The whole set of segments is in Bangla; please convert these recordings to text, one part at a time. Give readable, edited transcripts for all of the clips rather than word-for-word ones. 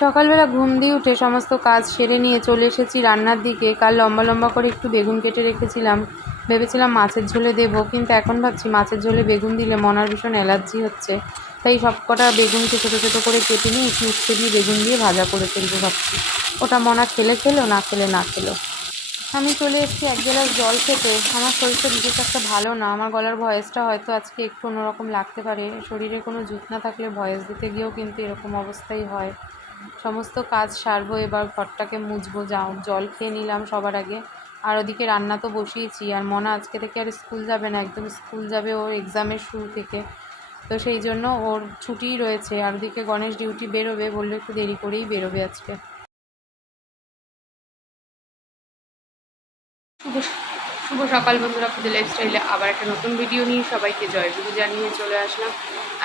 সকালবেলা ঘুম দিয়ে উঠে সমস্ত কাজ সেরে নিয়ে চলে এসেছি রান্নার দিকে। কাল লম্বা লম্বা করে একটু বেগুন কেটে রেখেছিলাম, ভেবেছিলাম মাছের ঝোলে দেবো, কিন্তু এখন ভাবছি মাছের ঝোলে বেগুন দিলে মনার ভীষণ অ্যালার্জি হচ্ছে। তাই সব কটা বেগুনকে ছোটো ছোটো করে কেটে নিয়ে একটু উচ্ছে দিয়ে বেগুন দিয়ে ভাজা করে ফেলবো ভাবছি। ওটা মনা খেলে খেলো, না খেলে না খেলো। আমি চলে এসেছি এক গ্লাস জল খেতে। আমার শরীরটা বিশেষ একটা ভালো না, আমার গলার ভয়েসটা হয়তো আজকে একটু অন্যরকম লাগতে পারে। শরীরে কোনো জুত না থাকলে ভয়েস দিতে গিয়েও কিন্তু এরকম অবস্থাই হয়। সমস্ত কাজ সারবো, এবার ঘরটাকে মুছবো, জল খেয়ে নিলাম সবার আগে। আর ওদিকে রান্না তো বসিয়েছি। আর মনা আজকে থেকে আর স্কুল যাবে না, একদম স্কুল যাবে ওর এক্সামের শুরু থেকে। তো সেই জন্য ওর ছুটিই রয়েছে। আর ওদিকে গণেশ ডিউটি বেরোবে, বললো একটু দেরি করেই বেরোবে আজকে। শুভ শুভ সকাল বন্ধুরা, খুদে লাইফস্টাইলে আবার একটা নতুন ভিডিও নিয়ে সবাইকে জয়গুরু জানিয়ে চলে আসলাম।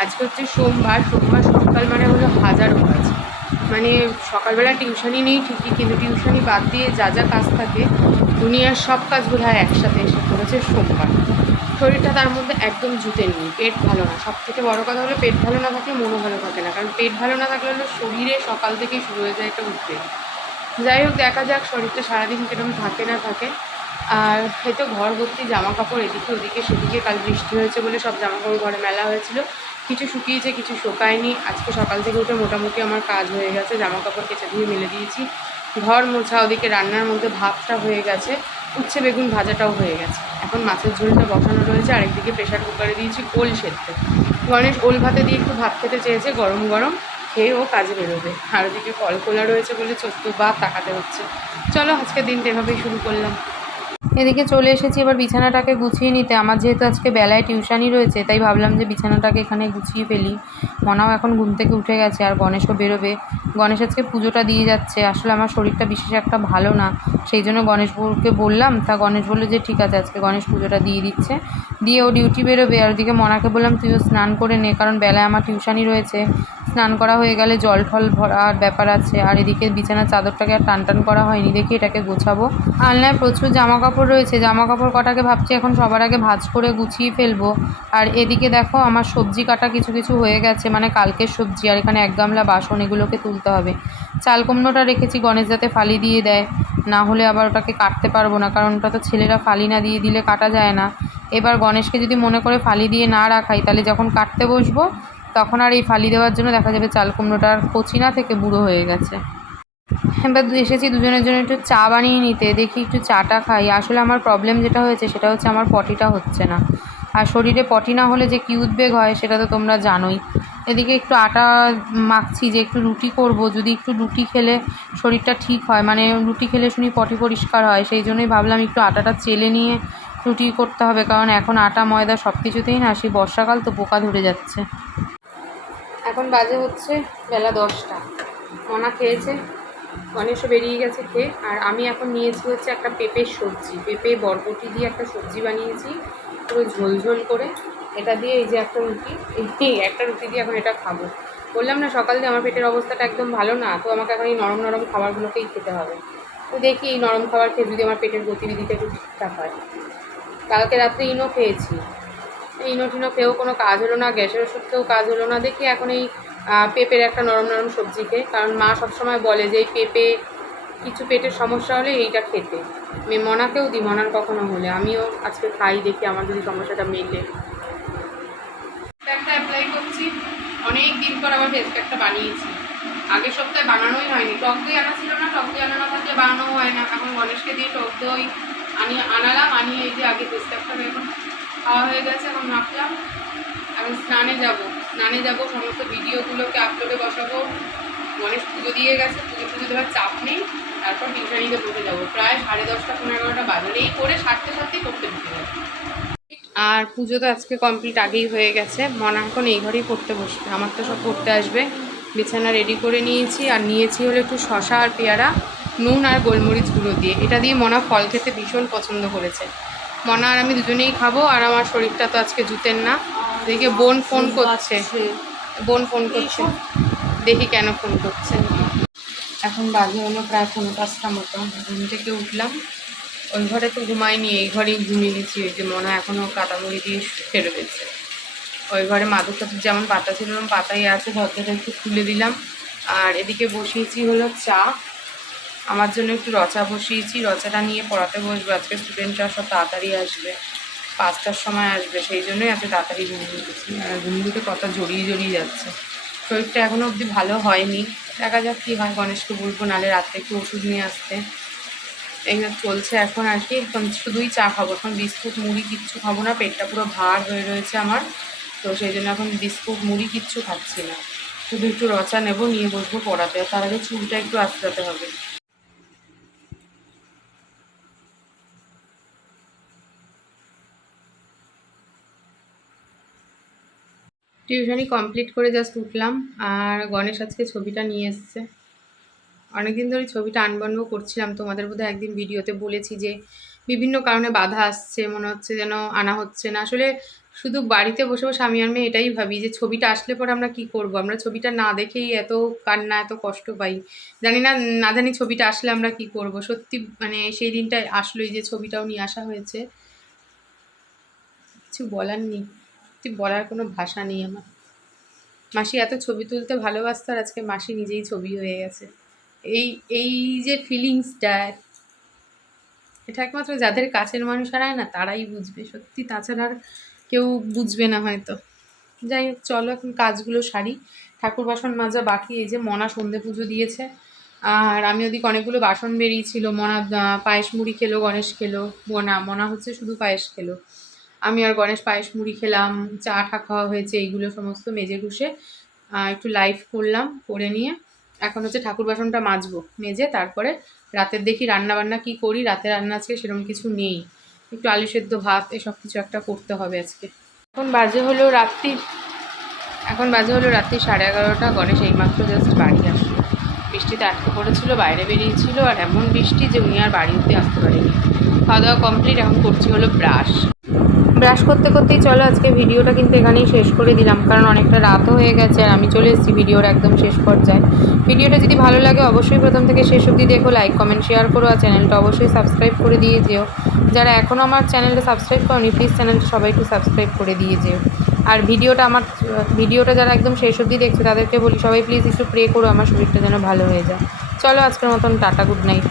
আজকে হচ্ছে সোমবার সকাল মানে হলো হাজারো কাজ। মানে সকালবেলা টিউশনই নেই ঠিকই, কিন্তু টিউশনই বাদ দিয়ে যা যা কাজ থাকে দুনিয়ার সব কাজ বোধহয় একসাথে এসে পড়েছে সোমবার। শরীরটা তার মধ্যে একদম জুতে নেই, পেট ভালো না। সব থেকে বড়ো কথা হলো পেট ভালো না থাকলে মনও ভালো থাকে না, কারণ পেট ভালো না থাকলে হলো শরীরে সকাল থেকেই শুরু হয়ে যায় একটা উঠতে। যাই হোক, দেখা যাক শরীরটা সারাদিন কিরকম থাকে না থাকে। আর হয়তো ঘর ভর্তি জামা কাপড়, এদিকে ওদিকে সেদিকে। কাল বৃষ্টি হয়েছে বলে সব জামা কাপড় ঘরে মেলা হয়েছিল, কিছু শুকিয়েছে কিছু শুকায়নি। আজকে সকাল থেকে উঠে মোটামুটি আমার কাজ হয়ে গেছে, জামা কাপড় কেচে ধুয়ে মেলে দিয়েছি, ঘর মোছা, ওদিকে রান্নার মধ্যে ভাতটা হয়ে গেছে, উচ্ছে বেগুন ভাজাটাও হয়ে গেছে। এখন মাছের ঝোলটা বসানো রয়েছে, আরেকদিকে প্রেশার কুকারে দিয়েছি ওল সেদ্ধ। গণেশ ওল ভাতে দিয়ে একটু ভাত খেতে চেয়েছে, গরম গরম খেয়ে ও কাজে বেরোবে। আর ওদিকে কল খোলা রয়েছে বলে 14 বার তাকাতে হচ্ছে। চলো আজকে দিনটা এভাবেই শুরু করলাম। এদিকে চলে এসেছি এবার বিছানাটাকে গুছিয়ে নিতে। আমার যেহেতু আজকে বেলায় টিউশনই রয়েছে, তাই ভাবলাম যে বিছানাটাকে এখানে গুছিয়ে ফেলি। মনাও এখন ঘুম থেকে উঠে গেছে, আর গণেশও বেরোবে। গণেশ আজকে পুজোটা দিয়ে যাচ্ছে। আসলে আমার শরীরটা বিশেষ একটা ভালো না, সেই জন্য গণেশকে বললাম। তা গণেশ বললো যে ঠিক আছে, আজকে গণেশ পুজোটা দিয়ে দিচ্ছে, দিয়ে ও ডিউটি বেরোবে। আর ওদিকে মনাকে বললাম তুইও স্নান করে নে, কারণ বেলায় আমার টিউশনই রয়েছে। স্নান করা হয়ে গেলে জল ঠল ভরার ব্যাপার আছে। আর এদিকে বিছানার চাদরটাকে আর টান করা হয়নি, দেখি এটাকে গোছাবো। আলনায় প্রচুর জামা কাপড় রয়েছে, জামা কাপড় কটাকে ভাবছি এখন সবার আগে ভাঁজ করে গুছিয়ে ফেলবো। আর এদিকে দেখো আমার সবজি কাটা কিছু কিছু হয়ে গেছে, মানে কালকের সবজি। আর এখানে 1 গামলা বাসন, এগুলোকে তুলতে হবে। চাল কুমড়োটা রেখেছি গণেশ যাতে ফালি দিয়ে দেয়, না হলে আবার ওটাকে কাটতে পারবো না, কারণ ওটা তো ছেলেরা ফালি না দিয়ে দিলে কাটা যায় না। এবার গণেশকে যদি মনে করে ফালি দিয়ে না রাখাই, তাহলে যখন কাটতে বসবো তখন আর এই ফালি দেওয়ার জন্য দেখা যাবে চাল কুমড়োটার কচি না থেকে বুড়ো হয়ে গেছে। এবার এসেছি দুজনের জন্য একটু চা বানিয়ে নিতে, দেখি একটু চাটা খাই। আসলে আমার প্রবলেম যেটা হয়েছে সেটা হচ্ছে আমার পটিটা হচ্ছে না। আর শরীরে পটি না হলে যে কী উদ্বেগ হয় সেটা তো তোমরা জানোই। এদিকে একটু আটা মাখছি যে একটু রুটি করব, যদি একটু রুটি খেলে শরীরটা ঠিক হয়, মানে রুটি খেলে শুনি পটি পরিষ্কার হয়। সেই জন্যই ভাবলাম একটু আটাটা চেলে নিয়ে রুটি করতে হবে, কারণ এখন আটা ময়দা সব কিছুতেই না, সেই বর্ষাকাল তো পোকা ধরে যাচ্ছে। এখন বাজে হচ্ছে বেলা 10টা। মনা খেয়েছে, গণেশও বেরিয়ে গেছে খেয়ে। আর আমি এখন নিয়েছি হচ্ছে একটা পেঁপের সবজি, পেঁপে বরবটি দিয়ে একটা সবজি বানিয়েছি পুরো ঝোল ঝোল করে। এটা দিয়ে এই যে একটা রুটি, এই একটা রুটি দিয়ে এখন এটা খাবো। বললাম না সকাল দিয়ে আমার পেটের অবস্থাটা একদম ভালো না, তো আমাকে এখন এই নরম নরম খাবারগুলোকেই খেতে হবে। তো দেখি এই নরম খাবার খেয়ে যদি আমার পেটের গতিবিধিটা একটু ঠিকঠাক হয়। কালকে রাত্রে ইনো খেয়েছি, ইনো টিনো খেয়েও কোনো কাজ হলো না, গ্যাসের ওষুধ খেয়েও কাজ হলো না। দেখি এখন এই পেঁপের একটা নরম নরম সবজি খেয়ে, কারণ মা সবসময় বলে যে এই পেঁপে কিছু পেটের সমস্যা হলে এইটা খেতে। আমি মনাকেও দিই, মনার কখনো হলে আমিও আজকে খাই, দেখি আমার যদি সমস্যাটা মেলে। একটা অ্যাপ্লাই করছি, অনেক দিন পর আবার ফেস প্যাকটা বানিয়েছি। আগের সপ্তাহে বানানোই হয়নি, টক দই আনা ছিল না, টক দই আনা না থাকলে বানানো হয় না। এখন গণেশকে দিয়ে টক দই আনালাম, আনিয়ে এই যে আগে ফেস প্যাকটা এখন খাওয়া হয়ে গেছে, এখন মাখলাম। এখন স্নানে যাব, সমস্ত ভিডিওগুলোকে আপলোডে বসাবো। গণেশ পুজো দিয়ে গেছে, পুজো দেওয়ার চাপ নেই। তারপর টিউশনিতে বসে যাবো, প্রায় 10:30 11টা বাজার এই করে সারতেই করতে ঢুকে যাবে। আর পুজো তো আজকে কমপ্লিট আগেই হয়ে গেছে। মনা এখন এই ঘরেই পড়তে বসবে, আমার তো সব পড়তে আসবে। বিছানা রেডি করে নিয়েছি, আর নিয়েছি হলো একটু শশা আর পেয়ারা, নুন আর গোলমরিচ গুঁড়ো দিয়ে। এটা দিয়ে মনা ফল খেতে ভীষণ পছন্দ করেছে। মনা আর আমি দুজনেই খাবো। আর আমার শরীরটা তো আজকে জুতেন না। দেখে বোন ফোন করছে, দেখি কেন ফোন করছে। এখন বাজে হলো প্রায় 5:15 মতো। ঘুম থেকে উঠলাম, ওই ঘরে তো ঘুমাইনি, এই ঘরেই ঘুমিয়ে গেছি। ওই যে মনে এখনও কাটামুড়ি দিয়ে শুয়ে রয়েছে। ওই ঘরে মাদুর টাদুর যেমন পাতা ছিল পাতাই আছে, দরজাটা একটু খুলে দিলাম। আর এদিকে বসিয়েছি হলো চা, আমার জন্য একটু রচা বসিয়েছি, রচাটা নিয়ে পড়াতে বসবো। আজকে স্টুডেন্টরা সব তাড়াতাড়ি আসবে, 5টার সময় আসবে, সেই জন্যই আজকে তাড়াতাড়ি ঘুম দিয়েছি। আর ঘুম দিতে কথা জড়িয়ে জড়িয়ে যাচ্ছে, শরীরটা এখনও অবধি ভালো হয়নি, দেখা যাক কী হয়। গণেশকে বলবো নাহলে রাত্রে একটু ওষুধ নিয়ে আসতে। এইভাবে চলছে এখন আর কি। এখন শুধুই চা খাবো, এখন বিস্কুট মুড়ি কিচ্ছু খাবো না, পেটটা পুরো ভার হয়ে রয়েছে আমার, তো সেই জন্য এখন বিস্কুট মুড়ি কিচ্ছু খাচ্ছি না, শুধু একটু রচা নেবো, নিয়ে বসবো পড়াতে। তার আগে চুলটা একটু আঁচড়াতে হবে। টিউশনি কমপ্লিট করে জাস্ট উঠলাম, আর গণেশ আজকে ছবিটা নিয়ে এসছে। অনেকদিন ধরে ছবিটা আনবন্ধ করছিলাম, তোমাদের বোধহয় একদিন ভিডিওতে বলেছি যে বিভিন্ন কারণে বাধা আসছে, মনে হচ্ছে যেন আনা হচ্ছে না। আসলে শুধু বাড়িতে বসে বসে আমি আর মেয়ে এটাই ভাবি যে ছবিটা আসলে পরে আমরা কি করব, আমরা ছবিটা না দেখেই এত কান্না এত কষ্ট পাই। জানি না, না জানি ছবিটা আসলে আমরা কি করব। সত্যি মানে সেই দিনটায় আসলোই যে ছবিটাও নিয়ে আসা হয়েছে, কিছু বলার নেই, বলার কোনো ভাষা নেই আমার। মাসি এত ছবি তুলতে ভালোবাসতো, আর আজকে মাসি নিজেই ছবি হয়ে গেছে। এই এই যে ফিলিংসটা, এটা একমাত্র যাদের কাছের মানুষ হারায় না তারাই বুঝবে সত্যি, তাছাড়া আর কেউ বুঝবে না হয়তো। যাই হোক, চলো এখন কাজগুলো সারি। ঠাকুর বাসন মাজা বাকি। এই যে মনা সন্ধে পুজো দিয়েছে, আর আমি ওদিকে অনেকগুলো বাসন বেরিয়েছিল। মনা পায়েস মুড়ি খেলো, গণেশ খেলো। মনা হচ্ছে শুধু পায়েস খেলো, আমি আর গণেশ পায়েস মুড়ি খেলাম, চা টা খাওয়া হয়েছে। এইগুলো সমস্ত মেজে ঘুষে একটু লাইভ করলাম, করে নিয়ে এখন হচ্ছে ঠাকুর বাসনটা মাজবো, মেজে তারপরে রাতের দেখি রান্না বান্না কী করি। রাতে রান্না আজকে সেরকম কিছু নেই, একটু আলু সেদ্ধ ভাত এসব কিছু একটা করতে হবে আজকে। এখন বাজে হলো রাত্রি 11:30। গণেশ এইমাত্র জাস্ট বাড়ি আসলো, বৃষ্টিতে আটকে পড়েছিল, বাইরে বেরিয়েছিল, আর এমন বৃষ্টি যে উনি আর বাড়িতে আসতে পারেনি। খাওয়া দাওয়া কমপ্লিট, এখন করছি হলো ব্রাশ করতে করতেই চলো আজকে ভিডিওটা কিন্তু এখানেই শেষ করে দিলাম, কারণ অনেকটা রাতও হয়ে গেছে আর আমি চলে এসেছি ভিডিওর একদম শেষ পর্যায়ে। ভিডিওটা যদি ভালো লাগে অবশ্যই প্রথম থেকে শেষ অবধি দেখো, লাইক কমেন্ট শেয়ার করো, আর চ্যানেলটা অবশ্যই সাবস্ক্রাইব করে দিয়ে যেও। যারা এখনও আমার চ্যানেলটা সাবস্ক্রাইব করোনি প্লিজ চ্যানেলটা সবাই একটু সাবস্ক্রাইব করে দিয়ে যেও। আর ভিডিওটা যারা একদম শেষ অবধি দেখছে তাদেরকে বলি সবাই প্লিজ একটু প্রে করো আমার শরীরটা যেন ভালো হয়ে যায়। চলো আজকের মতন টাটা, গুড নাইট।